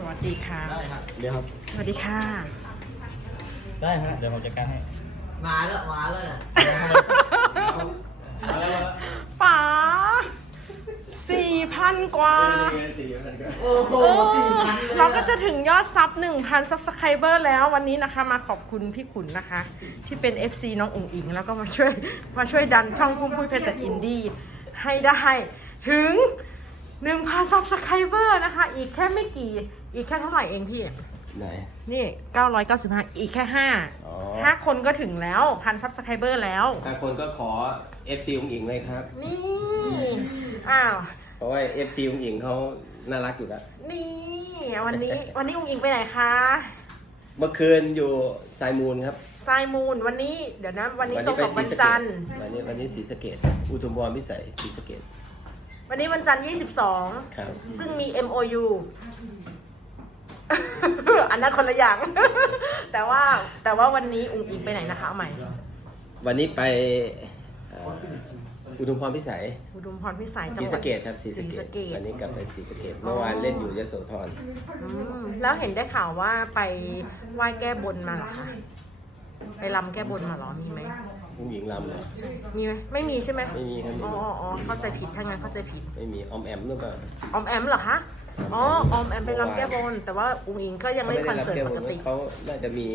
สวัสดีค่ะ ได้ครับเดี๋ยวครับ สวัสดีค่ะ ได้ฮะเดี๋ยวผมจัดการให้มาแล้วมาแล้วน่ะมาแล้วมาแล้วป๋าสี่พันกว่า โอ้โหโอ้สี่พันเลยเราก็จะถึงยอดซับ1,000ซับสไครเบอร์แล้ววันนี้นะคะ มาขอบคุณพี่ขุนนะคะ ที่เป็น FC น้องอุ๋งอิง แล้วก็มาช่วยมาช่วยดันช่องพุ่มพุ้ยเพชรอินดี้ให้ได้ถึง 1,000ซับสไครเบอร์นะคะ อีกแค่ไม่กี่ อีกแค่เท่าไหร่เองพี่ ไหน นี่995อีกแค่อ๋อ5 5คนก็ถึงแล้วพันซับสไครเบอร์แล้วบางคนก็ขอ FC อุ้งอิงเลยครับ นี่ อ้าว เพราะว่า FC อุ้งอิงเขาน่ารักอยู่แล้ว นี่ วันนี้ วันนี้อุ๋งอิงไปไหนคะเมื่อคืนอยู่สายมูลครับทรายมูลวันนี้ เดี๋ยวนะ วันนี้ตรงกับวันจันทร์ วันนี้วันนี้ศรีสะเกดอุทุมพรพิสัยศรีสะเกด วันนี้วันจันทร์22ครับซึ่งมี MOU อันนั้นคนละอย่าง แต่ว่าแต่ว่าวันนี้อุ๋งอิงไปไหนนะคะเอาใหม่วันนี้ไปเอ่ออุทุมพรพิสัยอุดมพรพิสัยศจัรีงหวัสะดเกดครับศรีศรีสะสะเกเกดษวันนี้กลับไปศรีสะเกดเมื่อวานเล่นอยู่ยโสธรอืมแล้วเห็นได้ข่าวว่าไปไหว้แก้บนมาเหรอคะ ไปรำแก้บนมาเหรอมีไหม อุ้งอิงลำเหรอมีไหมไม่มีใช่ไหมไม่มีครับอ๋ออ๋ออ๋อเข้าใจผิดถ้างั้นเข้าใจผิด ไม่มีออมแอมหรือเปล่าออมแอมเหรอคะอ๋อออมแอมไปรำแก้บน แต่ว่าอุ๋งอิงก็ยังเล่นคอนเสิร์ตปกติเขาน่าจะมี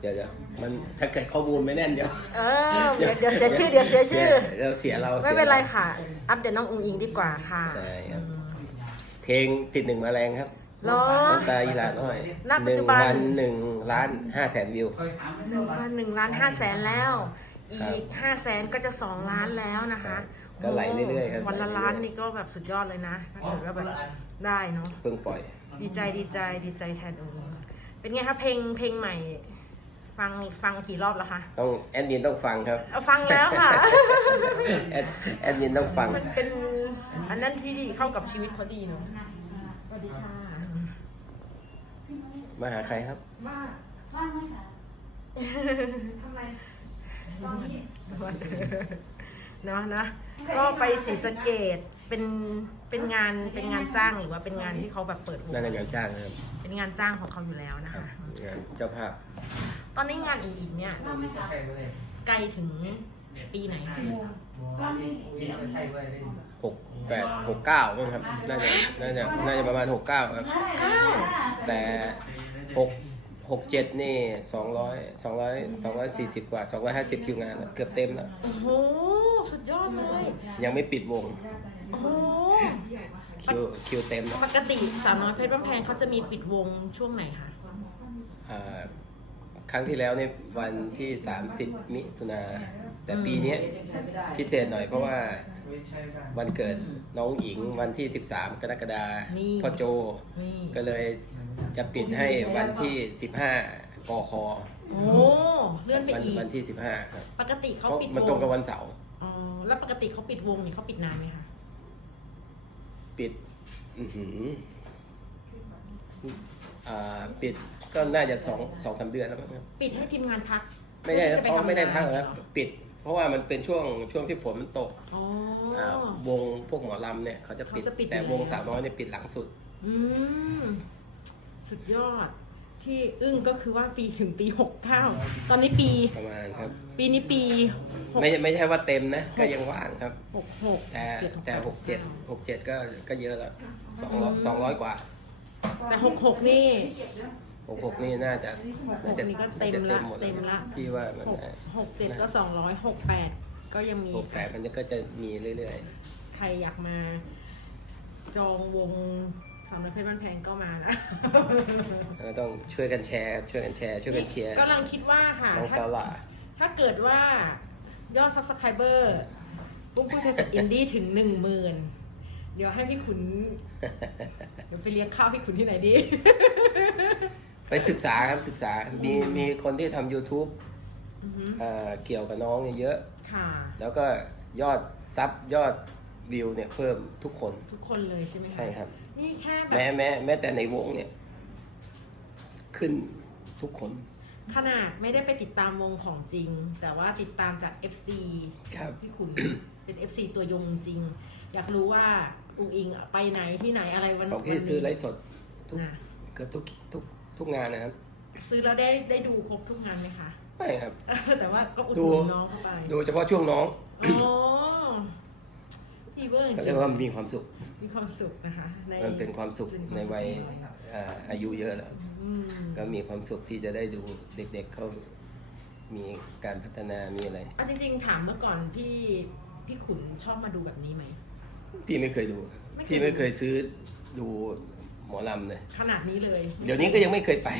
เดี๋ยวเดี๋ยวมันถ้าเกิดข้อมูลไม่แน่นเดี๋ยวเออเดี๋ยวเดี๋ยวเสียชื่อเดี๋ยวเสียชื่อเดี๋ยวเสียเราไม่เป็นไรค่ะ อัปเดตน้องอุ๋งอิงดีกว่าค่ะใช่ครับเพลงติดหนึ่งมาแรงครับ เหรอ น้ำตาอีหลาน้อยณปัจหนึ่จุงบันวันหนึ่งล้านห้าแสนวิว หนึ่งพันหนึ่งล้านห้าแสนแล้ว ครับอีกห้าแสนก็จะสองล้านแล้วนะคะก็ไหลเรื่อยๆครับ วันละล้านนี่ก็แบบสุดยอดเลยนะถ้าเกิดว่าแบบได้เนาะเพิ่งปล่อย ดีใจดีใจดีใจแทนอุ๋งอิงเป็นไงคะเพลงเพลงใหม่ ฟังฟังกี่รอบแล้วคะต้องแอดมินต้องฟังครับ เอาฟังแล้วค่ะ แอดแอดมินต้องฟัง มันเป็นอันนั้นที่ดีเข้ากับชีวิตเขาดีเนาะสวัสดีค่ะ มาหาใครครับทำไมเนาะนะก็ไปศรีสะเกดเป็นเป็นงานเป็นงานจ้างหรือว่าเป็นงานที่เขาแบบเปิดวงน่าจะงานจ้างครับเป็นงานจ้างของเขาอยู่แล้วนะครัคะ บงานเจ้าภาพตอนนี้งานอีกอีกเนี่ยไกลถึงปีไหนคะหกแปดหกเก้ามั้งครับ น่าจะ น่าจะ น่าจะประมาณหกเก้าครับเก้าแต่ หกหกเจ็ดนี่สองร้อยสองร้อยสองร้อยสี่สิบกว่าสองร้อยห้าสิบคิวงานอะเกือบเต็มแล้ว โอ้โห สุดยอดเลย ยังไม่ปิดวง โอ้โห คิวคิวเต็มแล้วปกติสาวน้อยเพชรบ้านแพงเขาจะมีปิดวงช่วงไหนคะ อ่าครั้งที่แล้วเนี่ยวันที่สามสิบมิถุนาแต่ปีเนี้ยพิเศษหน่อยเพราะว่าวันเกิดน้องหญิงวันที่ 13 กรกฎาคมนี่ พ่อโจ นี่ ก็เลย จะปิดให้วันที่ 15กคโอ้เลื่อนไปวันอีกวันที่ 15ครับปกติเขาเพราะปิดวงมันตรงกับวันเสาร์อ๋อแล้วปกติเขาปิดวงนี่เขาปิดนานไหมคะปิดอื้อหืออ่าปิดก็น่าจะสองสองสามเดือนแล้วมั้งครับ ปิดให้ทีมงานพักไม่ใช่พื่อที่จะปเขาทำไม่ได้งนพักหรอกครับปิด เพราะว่ามันเป็นช่วงช่วงที่ฝนมันตกอ๋อออ่าวงพวกหมอลำเนี่ยเขาจะปิดเขาจะปิดแต่อยู่วงแล้ว สาวน้อยเนี่ยปิดหลังสุด อืม สุดยอด ที่อึ้งก็คือว่าปีถึงปีหกเก้าตอนนี้ปี ประมาณครับ ปีนี้ปีหก ไม่ไม่ใช่ว่าเต็มนะ ก็ยังว่างครับหกหกแต่เจ็ดแต่หกเจ็ดหกเจ็ดก็ก็เยอะแล้วสองร้อยสองร้อยกว่าแต่หกหกนี่ หกหกนี่น่าจะหกนี่ก็เต็มละน่าจหดเต็มละ พี่ว่ามันหกหกเจ็ดก็สองร้อยหกแปดก็ยังมี หกแปดมันก็จะมีเรื่อย ใครอยากมา จองวง สามร้อยเพชรบ้านแพงก็มานะๆแล้วก็ต้องช่วยกันแชร์ช่วยกันแชร์ ช่วยกันเชียร์กำลังคิดว่าค่ะน้องถ้าซาร่าถ้าเกิดว่ายอดซับสไครเบอร์ปุ๊บปุ๊บเพจอินดี้ถึงหนึ่งหมื่นเดี๋ยวให้พี่ขุน เดี๋ยวไปเลี้ยงข้าวพี่ขุนที่ไหนดี ไปศึกษาครับศึกษา มีมีคนที่ทำ YouTube อือฮึเอ่อเกี่ยวกับน้องเนี่ยเยอะ ค่ะ แล้วก็ยอดซับยอด วิวเนี่ยเพิ่มทุกคนทุกคนเลยใช่ไหมะใช่ครับ นี่แค่แบแม้บแม้แม้แต่ในวงเนี่ย ขึ้นทุกคนขนาดไม่ได้ไปติดตามวงของจริง แต่ว่าติดตามจาก FC ครับ พี่ขุน เป็น FC ตัวยงจริง อยากรู้ว่าอุ๋งอิงไปไหนที่ไหนอะไรวันของพี่วันนี้ซื้อไลฟ์สดทุกนะเกือบทุกทุกทุกงานนะครับ ซื้อแล้วได้ได้ดูครบทุกงานไหมคะ ไม่ครับ แต่ว่าก็อุดดูหนุนน้องเข้าไปดูเฉพาะช่วงน้อง อ๋อ ทีเวอร์จก็ริเรียงกว่ามีความสุขๆมีความสุขนะคะในมันเป็นความสุขในวัยอ่าอายุเยอะแล้ว อืมก็มีความสุขที่จะได้ดูเด็กๆเขามีการพัฒนามีอะไร อะจริง ๆ ถามเมื่อก่อนพี่พี่ขุนชอบมาดูแบบนี้ไหม พี่ไม่เคยดู ไม่เคย พี่ไม่เคยซื้อดูหมอลำเลย ขนาดนี้เลยเดี๋ยวนี้ก็ยังไม่เคยไป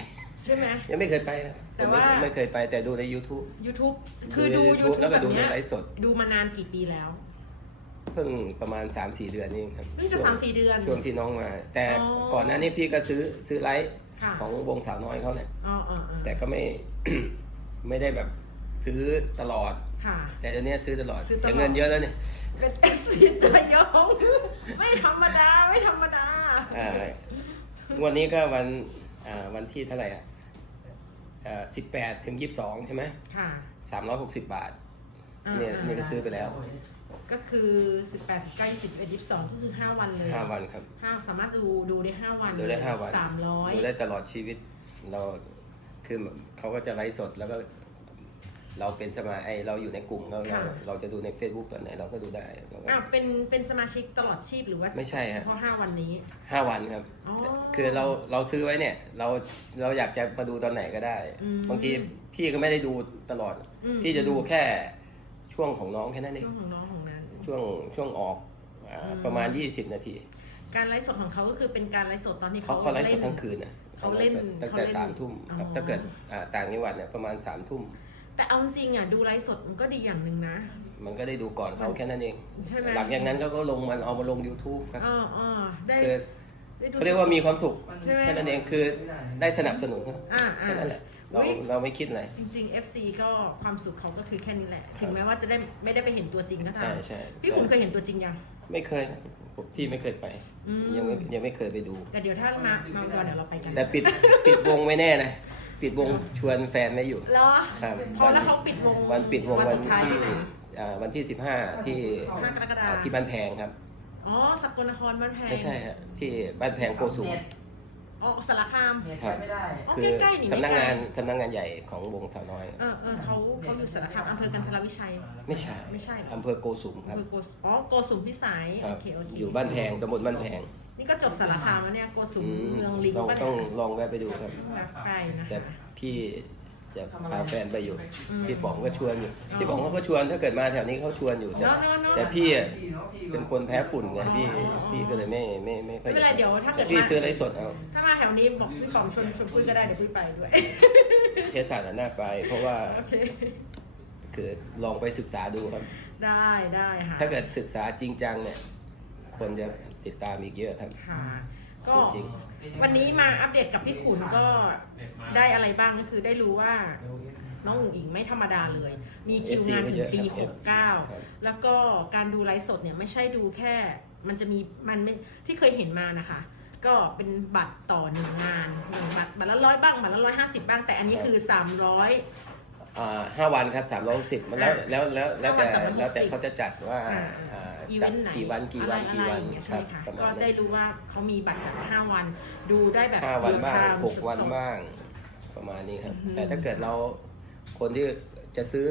ใช่ไหม ยังไม่เคยไปครับแต่ว่า ผมไม่ไม่เคยไปแต่ดูใน YouTube YouTube คือดูดูใน YouTube แล้วก็แบบดูในเนี้ยไลฟ์สด ดูมานานกี่ปีแล้ว เพิ่งประมาณ 3-4 เดือนนี่เองครับเพิ่งจะช่วสามสี่เดือน ช่วงที่น้องมา แต่อ๋อ ก่อนหน้านี้พี่ก็ซื้อซื้อไลฟ์ค่ะของวงสาวน้อยเขาเนี่ย อ๋ออ๋ออ๋อแต่ก็ไม่ ไม่ได้แบบซื้อตลอด ค่ะ แต่เดี๋ยวนี้ซื้อตลอดซื้อตลอด แต่เงินเยอะแล้วเนี่ยเป็นเอฟซีตัวยง ไม่ธรรมดา ไม่ธรรมดา อ่าวันนี้ก็วันอ่าวันที่เท่าไหร่อะสิบแปดถึงยี่สิบสองใช่ไหมค่ะ สามร้อยหกสิบบาท อ่าเนี่ยอ่า นี่ก็ซื้อไปแล้ว ก็คือ18 19 20 21 22ก็คือ5วันเลยห้าวันครับห้าสามารถดูดูได้5วันดูได้ห้าวันสามร้อยดูได้ตลอดชีวิต เราคือเขาก็จะไลฟ์สดแล้วก็ เราเป็นสมาไอเราอยู่ในกลุ่มเราเราเราจะดูใน Facebook ตอนไหนเราก็ดูได้เราก็อะเป็นเป็นสมาชิกตลอดชีพหรือว่าไม่ใช่ฮะเฉพาะ5วันนี้ห้าวันครับอ๋อคือเราเราซื้อไว้เนี่ย เราเราอยากจะมาดูตอนไหนก็ได้อืมบางทีพี่ก็ไม่ได้ดูตลอดอืมพี่จะดูแค่ช่วงของน้องแค่นั้นเอช่งวงของน้องของนั้น ช่วงช่วงออกอ่าอืมประมาณ 20 นาที การไลฟ์สดของเขาก็คือเป็นการไลฟ์สดตอนที่เขาเขาเขาไลฟ์สดทั้งคืนนะเขาเล่นตั้งแต่เขาเล่นสามทุ่มครับอ๋อถ้าเกิดอ่าต่างจังหวัดเนี่ยประมาณสามทุ่มแต่เอาจริงอะดูไลฟ์สดมันก็ดีอย่างหนึ่งนะ มันก็ได้ดูก่อนเขาแค่นั้นเองใช่ไหมหลังจากนั้นเขาก็ลงมันเอามาลง YouTube ครับอ๋ออ๋อได้คือได้ดูเขาเรียกว่ามีความสุขใช่ไหมแค่นั้นเองคือได้สนับสนุนครับอ่าอ่าแค่นั้นแหละ เราอุ๊ย เราไม่คิดอะไร จริง ๆ FC ก็ความสุขเขาก็คือแค่นี้แหละถึงแม้ว่าจะได้ไม่ได้ไปเห็นตัวจริงก็ตาใช่มใช่พี่ขุนเคยเห็นตัวจริงยัง ไม่เคยผมพี่ไม่เคยไป อืม ยังไม่ยังไม่เคยไปดู แต่เดี๋ยวถ้ามามาอุดรเดี๋ยวเราไปกันแต่ปิด ปิดวงไม่แน่นะ ปิดวงชวนแฟนไม่อยู่เหรอครับพอแล้วเขาปิดวงวันปิดวงวันวันสุดท้ายที่ที่ไหน อ่าวันที่สิบห้าที่ห้ากรกฎาคอ่ามที่บ้านแพงครับ อ๋อสกลนครบ้านแพงไม่ใช่ฮะที่บ้านแพงโกสุม อ๋อสารคามเน็ตใช้ไม่ได้ อ๋อคือใกล้ๆนี่สำนักไม่ไกลงานสำนักงานใหญ่ของวงสาวน้อย เออเออเขาเขาอยู่สารคามอำเภอกันทรวิชัย ไม่ใช่ไม่ใช่ อำเภอโกสุมครับอำเภอโกสอ๋อโกสุมพิสัยครัโอบเคโอเคอยู่บ้านแพงตำบลบ้านแพงนี่ก็จบสารคามแล้วเนี่ยโกสุมอืมเมืองลิงต้องบ้านต้องลองแวะไปดูครับ ไกลนะแต่คะ พี่จะพาแฟนไปอยู่ อืมพี่ป๋องก็ชวนอยู่อ๋อพี่ป๋องเขาก็ชวนถ้าเกิดมาแถวนี้เขาชวนอยู่แต่เนอะเนอะเนอะแต่พี่อะเป็นคนแพ้ฝุ่นไงพี่อ๋ออ๋อพี่ก็เลยไม่ไม่ไม่ค่อยไม่เป็นไรเดี๋ยวถ้าเกิดพี่ว่าซื้อไรสดเอา ถ้ามาแถ วนี้บอกพี่ป๋อมชวนชวนปุ้ยก็ได้เดี๋ยวปุ้ยไปด้วย เทศศาสตร์น่าไป เพราะว่าโอเค คือลองไปศึกษาดูครับ ได้ได้ค่ะถ้าเกิดศึกษาจริงจังเนี่ย คนจะติดตามอีกเยอะครับ ค่ะ ก็จริงวันนี้มาอัปเดตกับพี่ขุนก็ได้อะไรบ้างก็คือได้รู้ว่าน้องอุ๋งอิงไม่ธรรมดาเลย มีคิว FC งานถึงปีก็เยอะครับ 69 แล้วก็การดูไลฟ์สดเนี่ยไม่ใช่ดูแค่ มันจะมีมันไม่ที่เคยเห็นมานะคะ ก็เป็นบัตรต่อหนึ่งงานหนึ่งบัตรบัตรละร้อยบ้างบัตรละร้อยห้าสิบบ้างแต่อันนี้คือสามร้อย อ่าห้าวันครับสามร้อยสิบมันแล้วอ่าแล้วแล้วแล้วแต่ห้าวัน360แล้วแต่เขาจะจัดว่าอ่าอ่าอีจัเวดนต์ไหนกี่วันกี่วันอะไรกี่วันอะไรอย่างเงี้ยคใช่รับไหมค่ะประมาก็ณได้นั้นรู้ว่าเขามีบัตรแบบห้าวัน ดูได้แบบห้าวัน real บ้าง time หกวันสดๆ บ้าง ประมาณนี้ครับ อืมแต่ถ้าเกิดเราคนที่จะซื้อ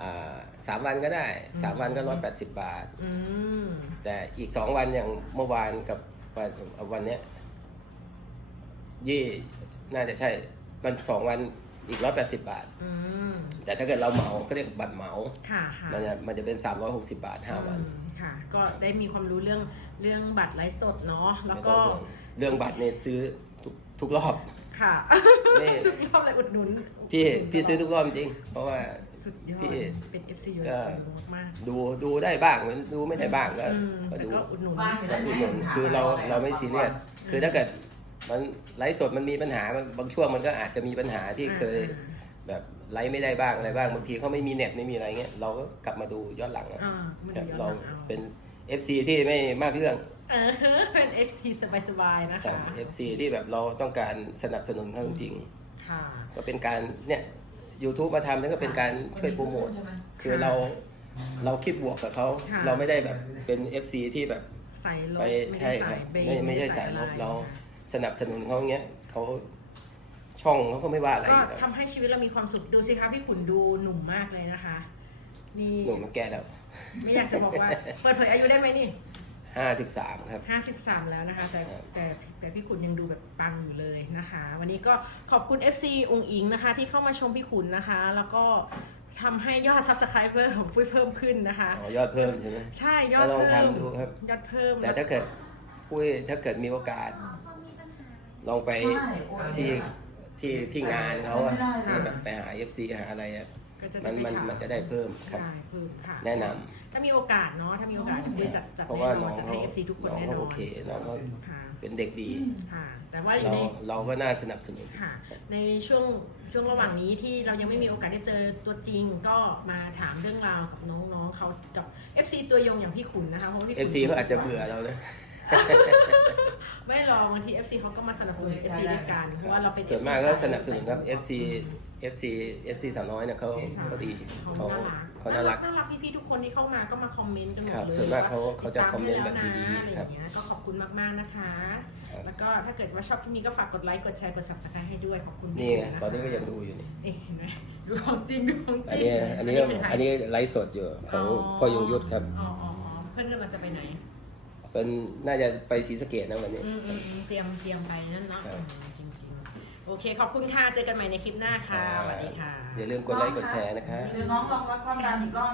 อ่าสามวันก็ได้สามวันก็ร้อยแปดสิบบาท อืม แต่อีกสองวันอย่างเมื่อวานกับ วันวันเนี้ยยี่น่าจะใช่ มันสองวันอีกร้อยแปดสิบบาท อืมแต่ถ้าเกิดเราเหมาก็เรียกบัตรเหมา ค่ะค่ะมันจะมันจะเป็นสามร้อยหกสิบาทห้าวัน อืมค่ะ ก็ได้มีความรู้เรื่องเรื่องบัตรไลฟ์สดเนาะแล้วไม่ก็ต้องห่วงเรื่องบัตรเนี่ยซื้อทุกทุกรอบ ค่ะนี่ ทุกรอบเลยอุดหนุนพี่พี่ซื้อทุกรอบจริงเพราะว่า สุดยอด พี่เป็น FC อยู่ก็มากดูดูได้บ้างดูไม่ได้บ้างๆก็อืมก็แต่ดูก็อุดหนุน บ้านอยู่ก็ดูหนุนคือเราเราไม่ซีเรียสคือถ้าเกิดมันไลฟ์สดมันมีปัญหาบางช่วงมันก็อาจจะมีปัญหาที่เคย แบบไลฟ์ไม่ได้บ้างอะไรบ้างบางทีเขาไม่มีเน็ตไม่มีอะไรเงี้ยเราก็กลับมาดูย้อนหลังอะอ่ามันครับย้อนหเราลังเอาเป็น FC ที่ไม่มากเรื่องเออเป็น FC สบายๆนะครัคะบ FC ที่แบบเราต้องการสนับสนุนเขาจริงค่ะ ๆก็เป็นการเนี่ย YouTube มาทำนั่นก็เป็นการช่วยโปรโมทคือเราเราคิดบวกกับเขา ค่ะ เราไม่ได้แบบเป็น FC ที่แบบสสายลบไปไม่ใช่ได้ครัสาบยเบรไม่ไม่ใช่ด้สายลบอะไรเราสนับสนุนเขาอย่างเงี้ยเขาช่องเขาก็ไม่ว่าอะไรก็อยู่แล้วทำให้ชีวิตเรามีความสุขดูสิคะพี่ขุนดูหนุ่มมากเลยนะคะ นี่หนุ่มมันแก่แล้ว ไม่อยากจะบอกว่า เปิดเผยอายุได้ไหมนี่ ห้าสิบสามครับห้าสิบสามแล้วนะคะ แต่ครับ แต่แต่พี่ขุนยังดูแบบปังอยู่เลยนะคะ วันนี้ก็ขอบคุณ FC องค์อิงนะคะ ที่เข้ามาชมพี่ขุนนะคะ แล้วก็ทำให้ยอด subscriber ของปุ้ยเพิ่มขึ้นนะคะ อ๋อยอดเพิ่มใช่ไหม ใช่ยอดก็ลองเพิ่มทำดูครับ ยอดเพิ่มแต่ถ้าเกิดปุ้ยถ้าเกิดมีโอกาส ลองไปที่ที่ที่งานเขาอะที่แบบไปหา FC หาอะไรอะ ก็จะมัได้นไปมันถาม มันจะได้เพิ่มครับ ได้เพิ่มค่ะแนะนำถ้ามีโอกาสเนาะถ้ามีโอกาสเดี๋ยวจัดจัดเพราะแน่ว่านน้ออนงจัดเขาให้ FC ทุกคนน้องแน่นเขาอโอนเคน้องเขาค่ะเป็นเด็กดี ค่ะ แต่ว่าอยู่เราในเราก็น่าสนับสนุน ค่ะ ในช่วงช่วงระหว่างนี้ที่เรายังไม่มีโอกาสได้เจอตัวจริงก็มาถามเรื่องราวกับน้องๆเขากับ FC ตัวยงอย่างพี่ขุนนะคะเพราะว่าพี่ขุน FC เขาอาจจะเบื่อเรานะ ไม่หรอกบางที FC เขาก็มาสนับสนุน FC ด้วยกันเพราะว่าเราเป็น ส่วน FC มากก็สยสนับสนุนครับ FC FC FC สาวน้อยเนี่ยเขาเขาดีเขาเขาน่ารักเขาน่ารักน่ารักพี่ๆทุกคนที่เข้ามาก็มาคอมเมนต์กันหมดครับเลยส่วนมากเขาว่เขาจะติดตคอมเมนต์แบบให้ดีแล้วนะอะไรอๆครับย่างเงี้ยก็ขอบคุณมากๆนะคะครับแล้วก็ถ้าเกิดว่าชอบที่นี้ก็ฝากกดไลค์กดแชร์กด subscribe ให้ด้วยขอบคุณนี่ไงะคะตอนนี้ก็ยังดูอยู่นี่เอ๊ะเห็นไหมดูของจริงดูของจอันริงนี้อันนี้อันนี้ไลฟ์สดอยู่ของพ่อยงยุทธครับอ๋ออ๋ออ๋อเพื่อนกำลังจะไปไหนเป็นน่าจะไปศรีสะเกดนะวันนี้อืมอืมอืมเตรียมเตรียมไปนั่นเนาะครับอืมจริงๆโอเค ขอบคุณค่ะ เจอกันใหม่ในคลิปหน้าค่ะสวัสดีค่ะ อย่าลืมกดไลค์กดแชร์นะคะเดี๋ยวน้องลองวัดความดันอีกรอบ